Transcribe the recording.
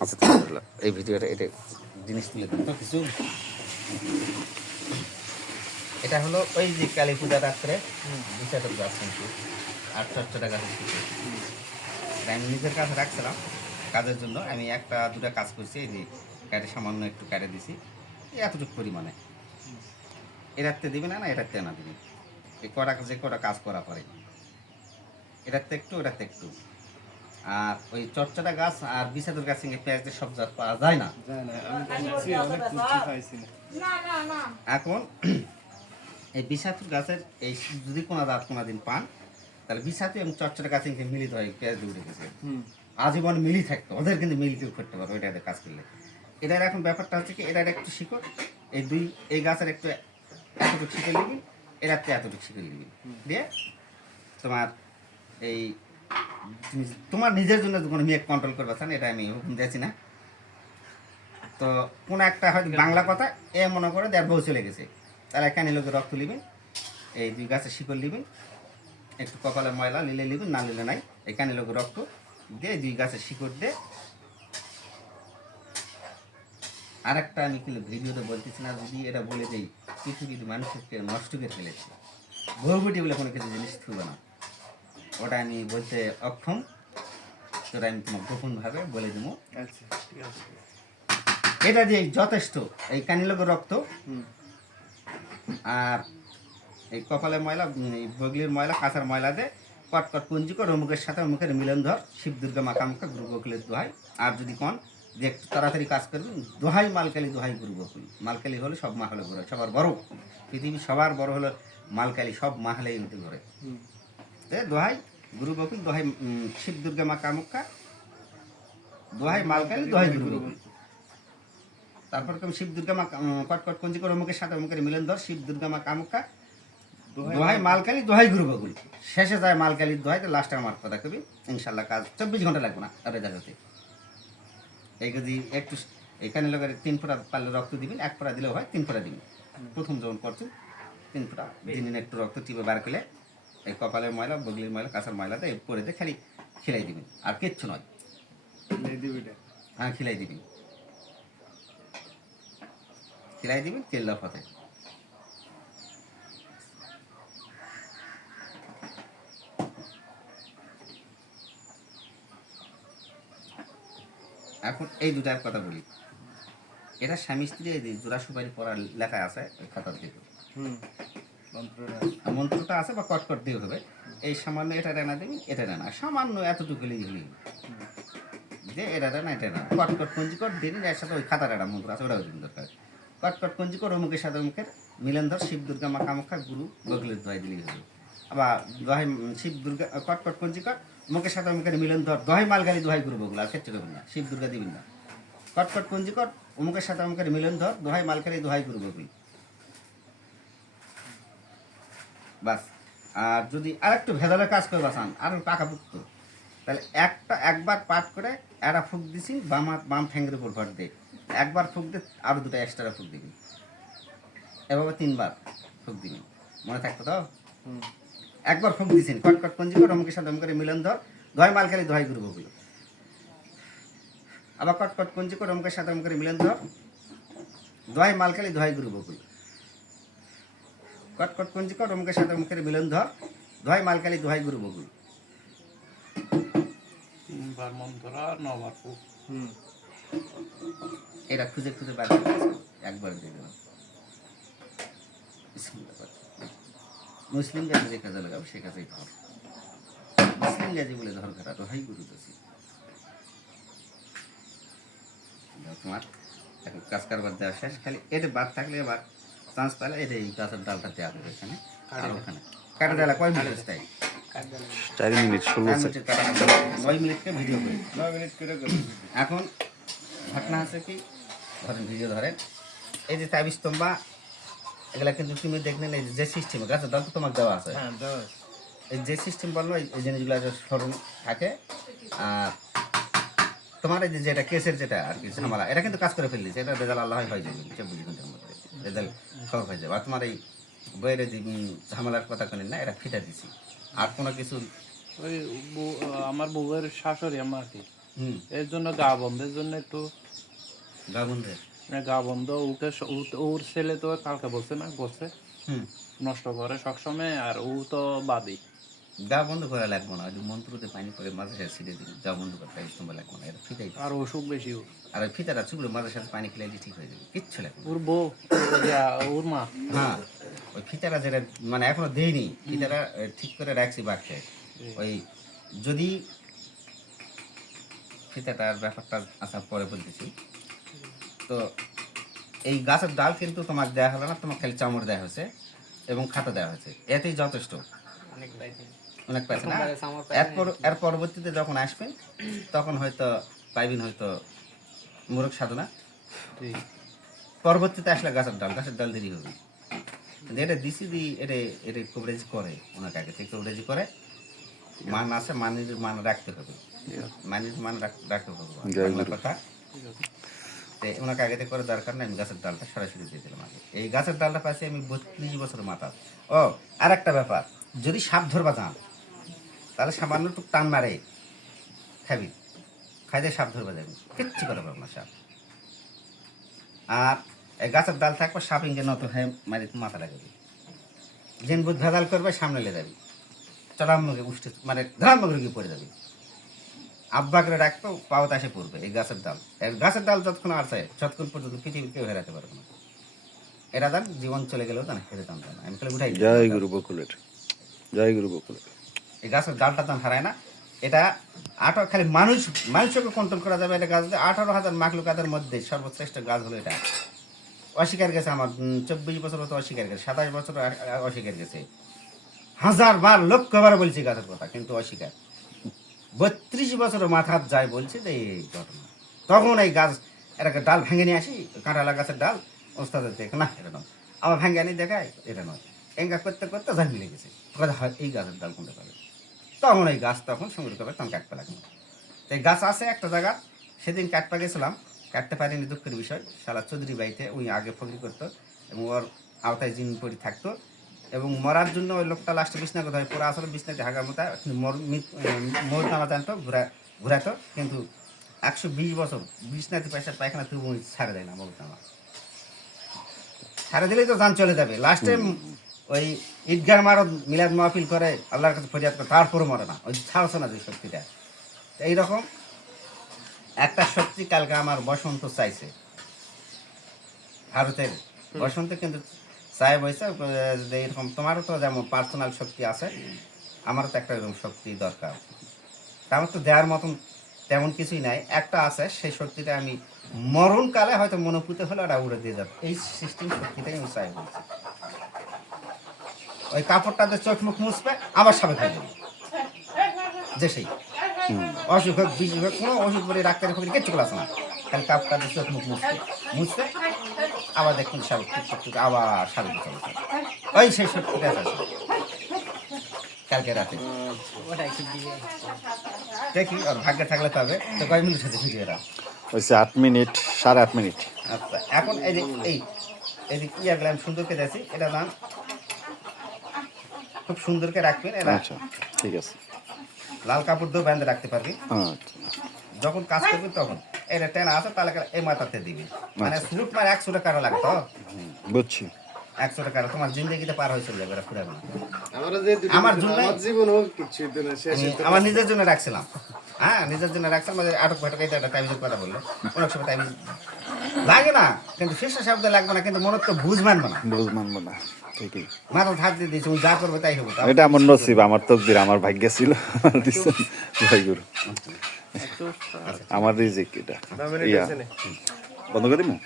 আচ্ছা এই ভিডিওটা এটা জিনিস তুলে দেন তো কিছু এটা হলো ওই যে কালী পূজা রাত্রে বিশাল গাছ কিন্তু আট চটচটা গাছের কিছু আমি নিজের কাছে রাখছিলাম কাজের জন্য। আমি একটা দুটা কাজ করছি এই যে কাটে সামান্য একটু কাটে দিছি এই এতটুকু পরিমাণে। এটাতে দিবি না না এটাতে না দিবি। এই কটা যে কটা কাজ করা পরে। এটাতে একটু এটাতে একটু। আর ওই চটচটা গাছ আর বিশাদুর গাছ থেকে পেঁয়াজ দিয়ে সব জাত পাওয়া যায় না? যায় না আমি খুঁজছি অনেক খুঁজছি পাইছি না না না। না এখন এই বিষাতুর গাছের এই যদি কোনো রাত কোনো দিন পান তাহলে বিষাতু এবং চটচটা গাছে কিন্তু মিলিত হয় পেঁয়াজ দিয়ে উঠে গেছে। হুম। আজীবন মিলি থাকতো ওদের কিন্তু মিল কেউ করতে পারবে এটা কাজ করলে। এটার এখন ব্যাপারটা হচ্ছে কি এটার একটু শিকড় এই দুই এই গাছের একটু এতটুকু শিকড় নিবি এটাতে এতটুকু শিকড় নিবি দিয়ে তোমার এই তুমি তোমার নিজের জন্য কোনো মেয়ে কন্ট্রোল করবে চান এটা আমি হুকুম দিয়েছি না। তো কোনো একটা হয়তো বাংলা কথা এ মনে করে দেড় বউ চলে গেছে। তারা এখানে লোকের রক্ত নিবেন এই দুই গাছের শিকড় নিবেন একটু কপালে ময়লা নিলে নিবেন না নিলে নাই। এখানে লোক রক্ত দিয়ে দুই গাছের শিকড় দিয়ে আর একটা আমি কিন্তু ভিডিওতে বলতেছি না, যদি এটা বলে দেই, পৃথিবীর মানুষকে নষ্ট করে ফেলেছে। বহুবটি বলে কোনো কিছু জিনিস থুবে না। ওটা আমি বলতে অক্ষম। তোরা আমি তোমার গোপনভাবে বলে দেবো। আচ্ছা ঠিক আছে। এটা দিয়ে যথেষ্ট। এই কানিলগের রক্ত। আর এই কপালে ময়লা এই বগলির ময়লা কাঁচার ময়লা দে কট কট পুঞ্জি কর অমুকের সাথে অমুকের মিলন ধর। শিব দুর্গা মাকামুখা গুরু বকুলের দোহাই। আর যদি কন যে একটু তাড়াতাড়ি কাজ করবি দোহাই মালকালি দোহাই গুরু বকুল মালকালি হলে সব মা হলে ঘরে সবার বড়। পৃথিবী সবার বড় হলো মালকালি সব মা হলে ঘরে। তে দোহাই গুরু বকুল দোহাই শিব দুর্গা মা কামুখা দোহাই মালকালি দোহাই গুরু বকুল তারপর কেমন শিব দুর্গা মা উম, কট কট পঞ্জি অমুকের সাথে অমুকের মিলন ধর শিব দুর্গা মা কামুখা দোহাই মালকালি দোহাই গুরু বকুল শেষে যায় মালকালির দোহাই তো লাস্টে আমার কথা কবি ইনশাল্লাহ কাজ চব্বিশ ঘণ্টা লাগবে না রেজাল্ট হতে এই যদি একটু এখানে লোকের তিন ফোঁটা পারলে রক্ত দিবেন এক ফোঁটা দিলেও হয় তিন ফোঁটা দিবেন প্রথম যখন করছেন তিন ফোঁটা দিন একটু রক্ত টিপে বার করলে এই কপালের ময়লা বগলির ময়লা কাঁচার ময়লা দিয়ে করে দিয়ে খালি খিলাই দিবেন আর কিচ্ছু নয়। হ্যাঁ খিলাই দিবেন খিলাই দিবেন কেল্লা ফতে এখন এই দুটার কথা বলি। এটা স্বামী স্ত্রী এই জোড়া সুপারি পড়ার লেখা আছে ওই খাতার দিকে হুম। মন্ত্রটা আছে বা কটকট দিয়ে হবে। এই সামান্য এটা রানা দিবি, এটা রানা সামান্য এতটুকু হলেই যে এটা রানা এটা রানা কটকট পঞ্জিকট দিন এর সাথে ওই খাতার একটা মন্ত্র আছে, ওটাও দিন দরকার। কটকট পঞ্জিকট অমুকের সাথে অমুকের মিলনধর শিব দুর্গা, মা কামাখ্যা, গুরু, বগলের দোহাই দিলেই হবে আবার দোহাই, শিব দুর্গা কটকট পঞ্জিকট মুখের সাথে অমুকের মিলনধর দোহাই মালগালি দোহাই গুরু, বগল, আর ক্ষেত্রে করবেন না। শিব দুর্গা দিবেন না। কটকট পঞ্জিকট অমুকের সাথে অমুকের মিলনধর দোহাই মালকালি দোহাই গুরু, বগল। বাস। আর যদি আর একটু ভেদালে কাজ করে বাসান আর পাকাপুক্ত তাহলে একটা একবার পাঠ করে একটা ফুক দিছি বাম বাম ঠ্যাঙ্গের উপর ভর দে। একবার ফুক দিয়ে আরও দুটো এক্সট্রা ফুক দিবি। এভাবে তিনবার ফুক দিবি। মনে থাকতো তো? একবার ফুক দিছেন কট কট পঞ্জি কট অমুকের সাথে অমুকের মিলন ধর দয় মালকালি ধয় গুরু বগুলো। আবার কট কট পঞ্জি কট অমুকের সাথে অমুকের মিলন ধর দয় মালকালি দোহাই গুরু বকুল কট কট পঞ্জি কট অমুকের সাথে অমুকের মিলন ধর। দোহাই মালকালি দোহাই গুরু বকুল তিনবার মন্ত্রা নবার হুম। এটা খুঁজে খুঁজে বার একবার দিয়ে জাতি যে কাজে লাগাবে সে কাজেই ধর। মুসলিম জাতি বলে ধর ঘাটা দোহাই গুরু দোষী তোমার এখন কাজ কারবার দেওয়া শেষ খালি এটা বাদ থাকলে এবার চান্স পেলে এটা এই গাছের ডালটা দেওয়া হবে এখানে। আর ওখানে। কাটা দেওয়া কয় মিনিট তাই চার মিনিট ষোলো নয় মিনিটকে ভিডিও করি? নয় মিনিট করে এখন ঘটনা আছে কি? ধরেন ভিডিও ধরেন। এই যে তাবিজ তোমবা এগুলা কিন্তু তুমি দেখলে না এই যে সিস্টেম গাছের দাম তো তোমাকে দেওয়া আছে। হ্যাঁ এই যে সিস্টেম বলল এই জিনিসগুলো যে স্মরণ থাকে আর তোমার এই যে যেটা কেসের যেটা আর কি ঝামেলা এটা কিন্তু কাজ করে ফেললিছে এটা রেজাল্ট আল্লাহ হয়ে যাবে মধ্যে রেজাল্ট হয়ে যাবে। আর তোমার এই বইয়ের যে ঝামেলার কথা না ফিটা দিছি। আর কোনো কিছু? ওই আমার বউয়ের শাশুড়ি আমার কি এর জন্য গা বন্ধের জন্য একটু গা বন্ধে? গা বন্ধ উঠে ওর ছেলে তো কালকে বলছে না বলছে নষ্ট করে সবসময় আর ও তো বাদী। গা বন্ধ করা লাগবো না ওই মন্ত্রতে পানি করে মাঝে সাথে ছিঁড়ে দিন গা বন্ধ করতে ইস্তম্ভ লাগবো না এটা ফিতাই আর অসুখ বেশি আর ওই ফিতাটা চুবড়ে মাঝে সাথে পানি খেলে ঠিক হয়ে যাবে কিচ্ছু লাগবে ওর বউ ওর মা। হ্যাঁ ওই ফিতাটা যেটা মানে এখনও দেয়নি ফিতাটা ঠিক করে রাখছি বাক্সে ওই যদি ফিতাটার ব্যাপারটা আসার পরে বলতেছি। তো এই গাছের ডাল কিন্তু তোমাকে দেওয়া হলো না তোমাকে খালি চামড় দেওয়া হয়েছে এবং খাতা দেওয়া হয়েছে এতেই যথেষ্ট। অনেক পাইছে না এরপর এর পরবর্তীতে যখন আসবে তখন হয়তো পাইবেন হয়তো মুরগ সাধনা। পরবর্তীতে আসলে গাছের ডাল গাছের ডাল দেরি হবে। এটা দিছি দি এটা এটা কভারেজ করে ওনার আগে থেকে কভারেজ করে। মান আছে মানের মান রাখতে হবে। ঠিক আছে মানের মান রাখতে হবে। কথা। তো ওনাকে আগে থেকে করে দরকার নেই আমি গাছের ডালটা সরাসরি দিয়ে দিলাম আগে। এই গাছের ডালটা পাইছি আমি বত্রিশ বছর মাথা ও আর একটা ব্যাপার যদি সাপ ধরবা যান তাহলে সামান্য একটু টান মারে। খাবি। খাইতে সাপ ধরবা যাবে কিচ্ছু করে পারব না সাপ। আর এই গাছের ডাল থাকবে, সাপ ইঙ্গে নত হয়ে মারি মাথা লাগাবি যেন বুধ ভেদাল করবে, সামনে লে যাবি। চড়াম মুখে উঠে মানে ধরাম মুখে গিয়ে পড়ে যাবি। আব্বাকে রাখতো পাওয়াতে এসে পড়বে, এই গাছের ডাল। এই গাছের ডাল যতক্ষণ আছে ততক্ষণ পর্যন্ত পৃথিবী কেউ হেরাতে পারবে না। এরা দান জীবন চলে গেলেও দান হেরে না। আমি তাহলে উঠাই। জয় গুরু বকুলের জয় গুরু বকুলের এই গাছের ডালটা দান হারায় না। এটা আঠারো খালি মানুষ, মানুষকে কন্ট্রোল করা যাবে এটা গাছ। আঠারো হাজার মাকলুকাতের মধ্যে সর্বশ্রেষ্ঠ গাছ হলো এটা। অস্বীকার গেছে আমার চব্বিশ বছর তো অস্বীকার গেছে, সাতাশ বছর অস্বীকার গেছে। হাজার বার লক্ষ বার বলছি গাছের কথা, কিন্তু অস্বীকার। বত্রিশ বছর মাথার যায় বলছে যে এই ঘটনা। তখন এই গাছ, এটাকে ডাল ভেঙে নিয়ে আসি কাঁটালা গাছের ডাল, ওস্তাদের দেখ, না, এটা নয়। আমার ভেঙে আনি দেখায়, এটা নয়। এঙ্গা করতে করতে যাই মিলে গেছে। কথা হয়, এই গাছের ডাল কোনটা পাবে? তখন এই গাছ তখন সংগ্রহ করে তখন কাটতে লাগবে। তো এই গাছ আছে একটা জায়গা, সেদিন কাটতে গেছিলাম, কাটতে পারিনি, দুঃখের বিষয়। শালা চৌধুরী বাড়িতে ওই আগে ফকরি করতো এবং ওর আওতায় জিন পরি থাকতো এবং মরার জন্য ওই লোকটা লাস্টে বিছনা কথা হয় পুরো আসলে বিছনাতে হাগার মতো মর নামা জানতো, ঘুরা, ঘুরাতো, কিন্তু একশো বিশ বছর বিছনাতে পয়সা পায়খানা ওই ছাড়ে দেয় না মোর নামা ছাড়ে দিলেই তো যান চলে যাবে। লাস্টে ওই ঈদগাহ মারত মিলাদ মাহফিল করে আল্লাহর কাছে ফরিয়াদ করে তারপরও মরে না। ওই ছাড়ছে না যে শক্তিটা। এইরকম একটা শক্তি কালকে আমার বসন্ত চাইছে। ভারতের বসন্ত কিন্তু চাই বইছে যে এরকম তোমারও তো যেমন পার্সোনাল শক্তি আছে আমারও তো একটা এরকম শক্তি দরকার। তা আমার তো দেওয়ার মতন তেমন কিছুই নাই। একটা আছে সেই শক্তিটা আমি মরণকালে হয়তো মনোপুতে হলে ওটা উড়ে দিয়ে যাবে। এই সিস্টেম শক্তিটাই আমি চাই বলছি ওই কাপড়টা কাপড়টাতে চোখ মুখ মুছবে আবার সাবে খাই দেবে। যে সেই। অসুখ হোক বিসুখ হোক কোনো অসুখ বলে ডাক্তারের খবর কিচ্ছু ক্লাস না। খালি কাপড়টাতে চোখ মুখ মুছবে মুছবে আবার দেখুন সাবে আবার সাবে চলে ওই সেই শক্তিটা আছে। কালকে রাতে। দেখি আর ভাগ্যে থাকলে তবে। তো কয় মিনিট হচ্ছে ভিডিওটা হয়েছে আট মিনিট সাড়ে আট মিনিট। আচ্ছা এখন এই যে এই এই যে ইয়ার গ্লাম সুন্দরকে যাচ্ছি এটা দাম খুব সুন্দরকে রাখবেন এটা আচ্ছা ঠিক আছে। লাল কাপড় দিয়ে বেঁধে রাখতে পারবি। আচ্ছা। যখন কাজ করবি তখন। এটা টেনা আছে তাহলে এই মাথাতে দিবি। মানে সুট মার একশো টাকা লাগতো বুঝছি। একশো টাকা তোমার জিন্দগিতে পার হয়ে চলে যাবে না। আমরা যে দুটো আমার দিন, জন্যই- আমার জীবন হোক কিছু দিন শেষ আমি আমার নিজের জন্য রাখছিলাম। হ্যাঁ নিজের জন্য রাখছিলাম আটক ফাটক এটা একটা টাইমিজের কথা বলল। অনেক সময় টাইমিজ লাগে না কিন্তু শেষ শব্দ লাগবে না কিন্তু মনে তো বুঝ মানবে না। বুঝ মানবো না। মাথা হাত দিয়ে যা করবে তাই হবে এটা আমার নসিব আমার তকদির আমার ভাগ্য ছিল। দিচ্ছেন জয় আমার রিজিক এটা। ইয়া। বন্ধ করে দিমু?